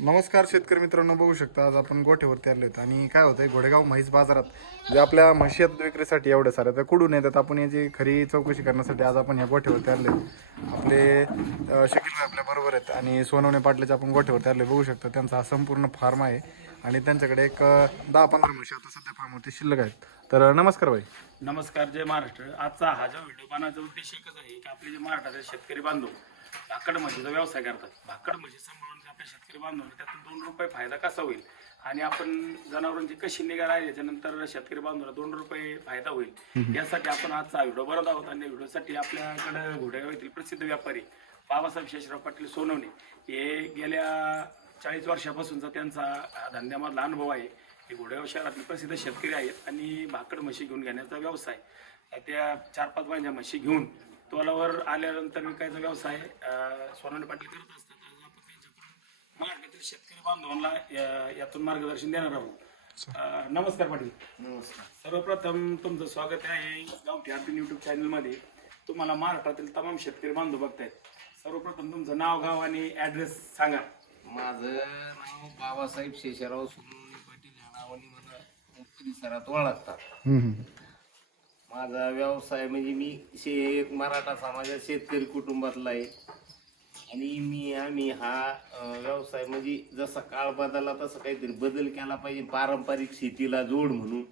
नमस्कार शेतकरी मित्रांनो बघू शकता आज आपण गोठेवरती आलो आहेत. आणि काय होतंय घोडेगाव म्हैस बाजारात जे आपल्या म्हशी विक्रीसाठी एवढ्या साऱ्या त्या कुठून येतात? आपण याची खरी चौकशी करण्यासाठी आज आपण या गोठेवरती आलो आपले शकील आपल्या बरोबर आहेत आणि सोनवणे पाटल्याचे आपण गोठेवरती आलो बघू शकता त्यांचा हा संपूर्ण फार्म आहे. आणि त्यांच्याकडे एक दहा पंधरा म्हशी आता सध्या फार्मवरती शिल्लक आहेत. तर नमस्कार भाई. नमस्कार जय महाराष्ट्र. आजचा हा जो व्हिडिओ बनवायचा उद्देश एकच आहे की आपले जे महाराष्ट्राचे शेतकरी बांधव भाकड म्हशीचा व्यवसाय करतात. भाकड म्हशी सांभाळून जे आपले शेतकरी बांधव आहेत, त्यातून दोन रुपये फायदा कसा होईल? आणि आपण जनावरांची कशी निगा राहील याच्यानंतर शेतकरी बांधवाला दोन रुपये फायदा होईल. यासाठी आपण आजचा व्हिडिओ बनवत आहोत आणि व्हिडिओसाठी आपल्याकडे घोडेगाव येथील प्रसिद्ध व्यापारी बाबासाहेब शेषराव पाटील सोनवणे हे गेल्या चाळीस वर्षापासूनचा त्यांचा धंद्यामधला अनुभव आहे. हे घोडेगाव शहरातले प्रसिद्ध शेतकरी आहेत आणि भाकड म्हशी घेऊन घेण्याचा व्यवसाय. त्या चार पाच महिन्या म्हशी घेऊन तोलावर आल्यानंतर विकायचा व्यवसाय सोनाने पाटील करत असतात आज आपण त्यांच्याकडून महाराष्ट्रातील शेतकरी बांधवांना यातून मार्गदर्शन देणार आहोत. नमस्कार पाटील. नमस्कार. सर्वप्रथम तुमचं स्वागत आहे गावठी आरती युट्यूब चॅनलमध्ये. तुम्हाला महाराष्ट्रातील तमाम शेतकरी बांधव बघतायत. सर्वप्रथम तुमचं नाव गाव आणि ॲड्रेस सांगा. माझं नाव बाबासाहेब शेषराव सुनवणे पाटील या नावाने मला परिसरात ओळखतात. माझा व्यवसाय म्हणजे मी शे एक मराठा समाजात शेतकरी कुटुंबातला आहे. आणि मी आम्ही हा अं, व्यवसाय म्हणजे जसा काळ बदलला तसा काहीतरी बदल केला पाहिजे. पारंपरिक शेतीला जोड म्हणून.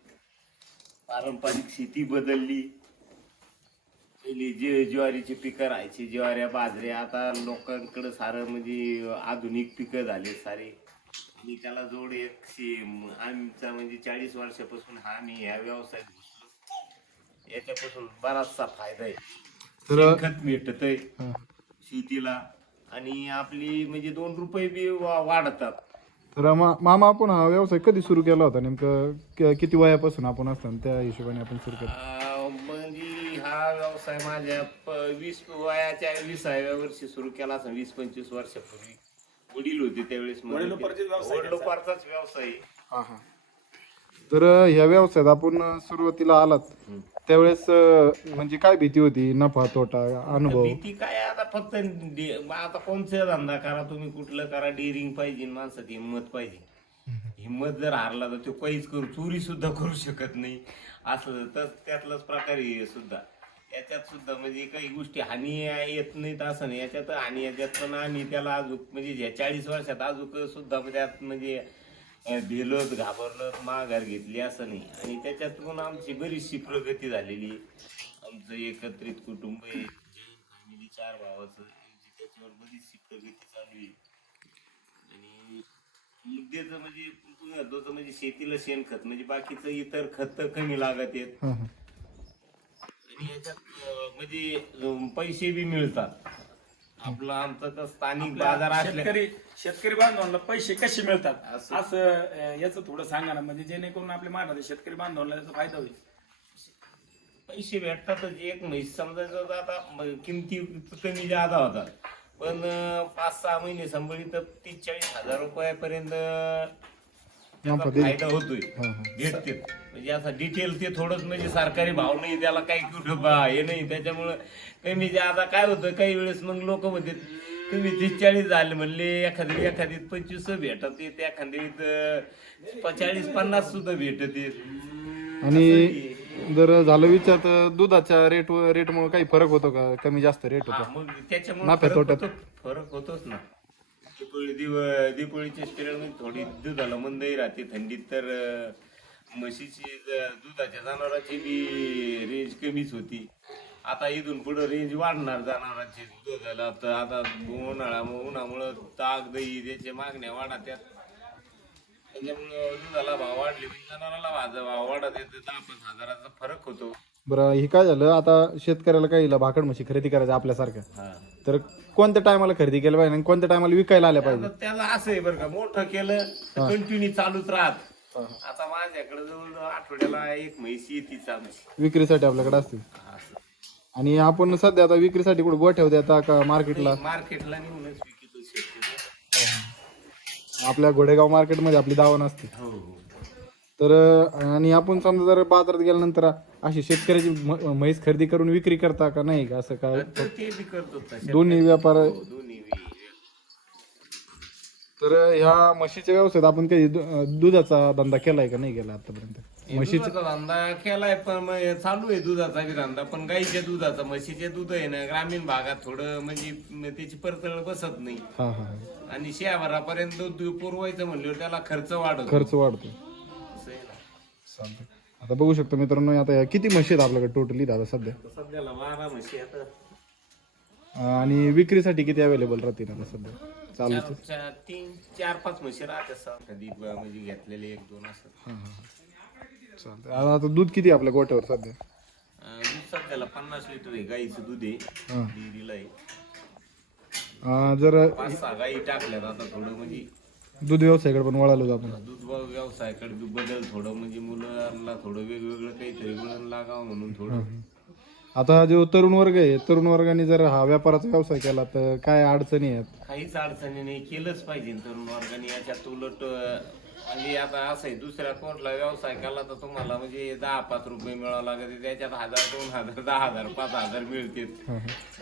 पारंपरिक शेती बदलली. पहिले जे ज्वारीची पिकं राहायची ज्वाऱ्या बाजरे आता लोकांकडे सारं म्हणजे आधुनिक पिकं झाले सारे. आणि त्याला जोड एक शे- आमचा म्हणजे चाळीस वर्षापासून हा मी ह्या व्यवसायात याच्यापासून बराचसा फायदा आहे. तर खत भेटत आहे शेतीला. आणि आपली म्हणजे दोन रुपये बी वा- वाढतात. तर मा- मामा आपण हा व्यवसाय कधी सुरू केला होता? नेमकं क- किती वयापासून आपण असताना त्या हिशोबाने आपण सुरू केला? अं, म्हणजे हा व्यवसाय माझ्या प- वीस वयाच्या विसाव्या वर्षी सुरू केला असं वीस पंचवीस वर्षापूर्वी. वडील होते त्यावेळेस म्हणजे वडिलोपार्जित व्यवसाय वडिलोपार्चाच व्यवसाय आहे. हा हा. तर ह्या व्यवसायात आपण सुरुवातीला आलात. त्यावेळेस अं, म्हणजे काय भीती होती? नफा तोटा अनुभव? भीती काय आता फक्त डे- आता कोणचा धंदा करा तुम्ही कुठलं करा डेअरिंग पाहिजे माणसाची हिंमत पाहिजे. हिंमत जर हारला तर तो काहीच करू चोरी सुद्धा करू शकत नाही. असं तर त्यातलाच प्रकार आहे सुद्धा. याच्यात सुद्धा म्हणजे काही गोष्टी हानी येत नाहीत असं नाही. याच्यात हानी याच्यात पण आम्ही त्याला अजून म्हणजे ह्या चाळीस वर्षात अजून सुद्धा त्यात म्हणजे भिलोत घाबरलोत माघार घेतली असं नाही. आणि त्याच्यातून आमची बरीचशी प्रगती झालेली. आमचं एकत्रित कुटुंब आहे जैन फॅमिली चार भावाचं. त्यांची त्याच्यावर बरीचशी प्रगती चालू आहे. आणि मुद्द्याचं म्हणजे म्हणजे शेतीला शेणखत म्हणजे बाकीचं इतर खत कमी लागत आहेत. आणि याच्यात म्हणजे पैसे बी मिळतात. आपलं आमचं तर स्थानिक बाजार असल्या शेतकरी शेतकरी बांधवांना पैसे कसे मिळतात? असं. असं अं, याचं थोडं सांगा ना. म्हणजे जेणेकरून आपल्या महाराष्ट्रातील शेतकरी बांधवांना त्याचा फायदा होईल. पैसे भेटतातच एक म्हैस समजायचं तर आता म- किमती कमी जादा होतात. पण अं, पाच सहा महिने सांभाळली तर तीस चाळीस हजार रुपयापर्यंत त्याचा. फायदा होतोय. भेटते म्हणजे असं डिटेल ते थोडंच म्हणजे सरकारी भाव नाही त्याला काही हे नाही. त्याच्यामुळं कमी जे आता काय होतं काही वेळेस मग लोक म्हणते तुम्ही तीस चाळीस झाले म्हणले एखादी एखादी पंचवीस भेटत येत एखादी चाळीस पन्नास सुद्धा भेटत येत. आणि जर झालं विचार तर दुधाच्या रेट रेटमुळे काही फरक होतो का? कमी जास्त रेट हा, होतो मग त्याच्यामुळे. होतो- फरक होतोच ना. दिपोळी दिव दिपोळीच्या पिरियडमध्ये थोडी दुधाला मंदही राहते थंडीत. तर म्हशीची ज- दुधाच्या जनावरांची बी रेंज कमीच होती. आता इथून पुढे रेंज वाढणार जनावरांची दुधाला तर आता उन्हाळा उन्हामुळं ताक दही त्याच्या मागण्या वाढा त्यात त्याच्यामुळं दुधाला भाव वाढले. म्हणजे जनावराला भाजा भाव वाढत येते दहा पाच हजाराचा फरक होतो. बरं हे काय झालं? आता शेतकऱ्याला काही भाकड म्हशी खरेदी करायच्या आपल्यासारख्या तर कोणत्या टायमाला खरेदी केलं पाहिजे आणि कोणत्या टायमाला विकायला आल्या पाहिजे? आता त्याला असं आहे बरं का मोठं केलं कंटिन्यू चालूच राहत. आता माझ्याकडे जवळ आठवड्याला एक म्हैस येते आमची विक्रीसाठी आपल्याकडे असतील. असं. आणि आपण सध्या आता विक्रीसाठी कुठे गोठ्यावर देता का मार्केटला? मार्केटला नेऊनच विकतो शेती आपल्या घोडेगाव मार्केटमध्ये आपली दावा नसते हो हो. तर आणि आपण समजा जर बाजारात गेल्यानंतर अशी शेतकऱ्याची म- म्हैस खरेदी करून विक्री करता का नाही का? असं काय तर ते बी करतो दोन्ही व्यापार हो, दोन्ही बी. तर ह्या म्हशीच्या व्यवसायात आपण काही दु- अं, दुधाचा धंदा केलाय का नाही केला आतापर्यंत? म्हशी दुधाचा धंदा केलाय पण मग चालू आहे दुधाचा बी धंदा. पण गाईच्या दुधाचा म्हशीचे दूध आहे ना ग्रामीण भागात थोडं म्हणजे म- त्याची परतळ बसत नाही. हा हा हा. आणि शहरापर्यंत दूध पुरवायचं म्हणल्यावर त्याला खर्च वाढत. खर्च वाढतो. चालतंय. आता बघू शकतो मित्रांनो आता किती म्हशी आहेत आपल्याकडे टोटली दादा सध्या? सध्याला बारा म्हशी आता आणि विक्रीसाठी किती अवेलेबल राहतील आता सध्या? चालू चार चार- तीन चार पाच म्हशी राहतात सर. कधी ब- म्हणजे घेतलेले एक दोन असतात. चालतंय. आता आता दूध किती आहे आपल्या गोठ्यावर सध्या? अं, दूध सध्याला पन्नास लिटर आहे. गाईचं दूध आहे. हा. डेअरीला आहे. अं, जर पाच सहा गाई टाकल्यात आता थोडं म्हणजे दूध व्यवसायाकडे पण वळालो आपण. दूध व्यवसायाकडे बी बदल थोडं म्हणजे मुलांना थोडं वेगवेगळं काहीतरी वळण लागावं म्हणून थोडं. आता जो तरुण वर्ग आहे तरुण वर्गाने जर हा व्यापाराचा व्यवसाय केला तर काय अडचणी आहेत? काहीच अडचणी नाही केलंच पाहिजे तरुण वर्गाने. याच्यात उलट अं, म्हणजे आता असं आहे दुसऱ्या कोणला व्यवसाय केला तर तुम्हाला म्हणजे दहा पाच रुपये मिळावं लागत त्याच्यात हजार दोन हजार दहा हजार पाच हजार मिळतात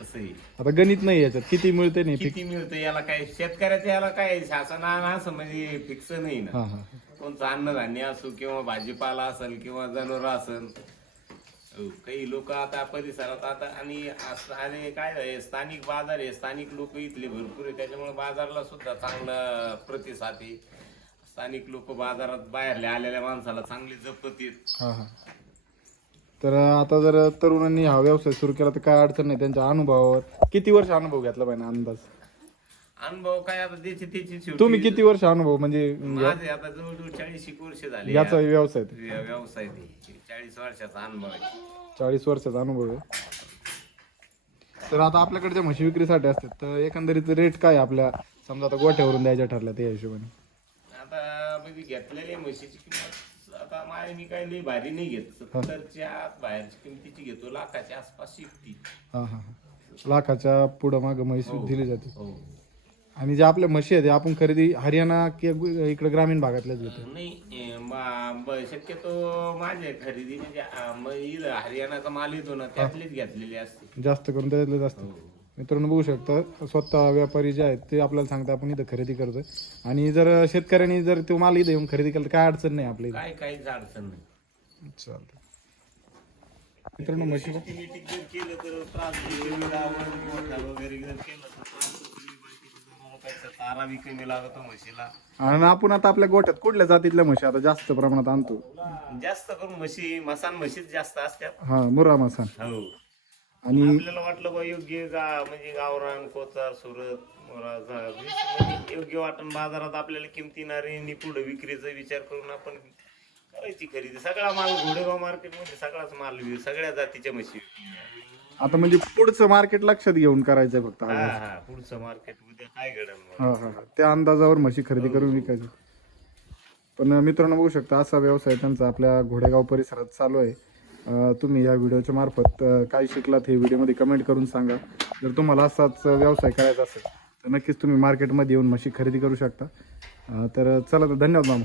असं आहे. आता गणित नाही याच्यात किती मिळते नाही किती मिळतं याला काय शेतकऱ्याचं याला काय शासनानं असं म्हणजे फिक्स नाही ना. हा हा कोणतं अन्नधान्य असो किंवा भाजीपाला असेल किंवा जनावर असेल हो, काही लोक आता परिसरात आता आणि आणि काय आहे स्थानिक बाजार आहे स्थानिक लोक इथले भरपूर आहे त्याच्यामुळे बाजारला सुद्धा चांगला प्रतिसाद आहे. स्थानिक लोक बाजारात बाहेरल्या आलेल्या माणसाला चांगले जपत येत. हा हा. तर आता जर तरुणांनी हा व्यवसाय सुरू केला तर काय अडचण नाही त्यांच्या अनुभवावर. किती वर्ष अनुभव घेतला पाहिजे अंदाज? अनुभव काय आता त्याची त्याची शेवटी- तुम्ही किती वर्ष अनुभव म्हणजे माझे आता जवळजवळ चाळीस एक वर्ष झाले याचा व्यवसाय. या व्यवसाय. चाळीस वर्षाचा अनुभव आहे. चाळीस वर्षाचा अनुभव आहे. तर आता आपल्याकडे ज्या म्हशी विक्रीसाठी असतात तर एकंदरीत रेट काय आपल्या समजा आता गोठ्यावरून द्यायच्या ठरल्या त्या हिशोबाने? आता म्हणजे घेतलेल्या म्हशीची किंमत आता माझ्या मी काही लई भारी नाही घेत. सत्तरच्या आत बाहेरची किमतीची घेतो लाखाच्या आसपास शिकती. हा हा हा. लाखाच्या पुढं माग म्हैस दिली जाते. हो. आणि ज्या आपल्या म्हशी आहेत आपण खरेदी हरियाणा किंवा इकडे ग्रामीण भागातल्याच घेतो? नाही ए, मा- ब- शक्यतो माझे खरेदी म्हणजे आ, म- इथं हरियाणाचा माल येतो ना त्यातलीच घेतलेली असते. जास्त करून त्याच्यातलेच असतात मित्रांनो बघू शकता स्वतः व्यापारी जे आहेत ते आपल्याला सांगतात आपण इथं खरेदी करतोय. आणि जर शेतकऱ्यांनी जर तो माल इथं येऊन खरेदी केला तर काय अडचण नाही आपल्या काय काहीच अडचण नाही. इथं चालतं मित्रांनो म्हशी Systematic जर केलं तर त्रास कमी लावून मोठा वगैरे जर केलं तर त्रास कमी पडते. त्याच्यामुळं चारा बी कमी लागतो म्हशीला आणि आपण आता आपल्या गोठ्यात कुठल्या जातीतल्या म्हशी आता जास्त प्रमाणात आणतो? जास्त करून म्हशी मसान म्हशीच जास्त असतात. हा मुर्रा मसान. हो. आणि आपल्याला वाटलं बा योग्य गा म्हणजे गावरान कोचार सुरत मोरा, झा- वीस म्हणजे योग्य वाटण बाजारात आपल्याला किमतीनारी पुढे विक्रीचा विचार करून आपण करायची खरेदी. सगळा माल घोडेगाव मार्केटमध्ये सगळाच माल वि- सगळ्या जातीच्या म्हशी आता म्हणजे पुढचं मार्केट लक्षात घेऊन करायचंय फक्त हा हा हा पुढचं मार्केट उद्या काय हा हा त्या अंदाजावर म्हशी खरेदी करून विकायचं. पण मित्रांनो बघू शकता असा व्यवसाय त्यांचा आपल्या घोडेगाव परिसरात चालू आहे. तुम्ही या व्हिडिओच्या मार्फत काय शिकलात हे व्हिडिओमध्ये कमेंट करून सांगा. जर तुम्हाला असाच व्यवसाय करायचा असेल तर नक्कीच तुम्ही मार्केटमध्ये येऊन म्हशी खरेदी करू शकता. तर चला तर धन्यवाद मामा.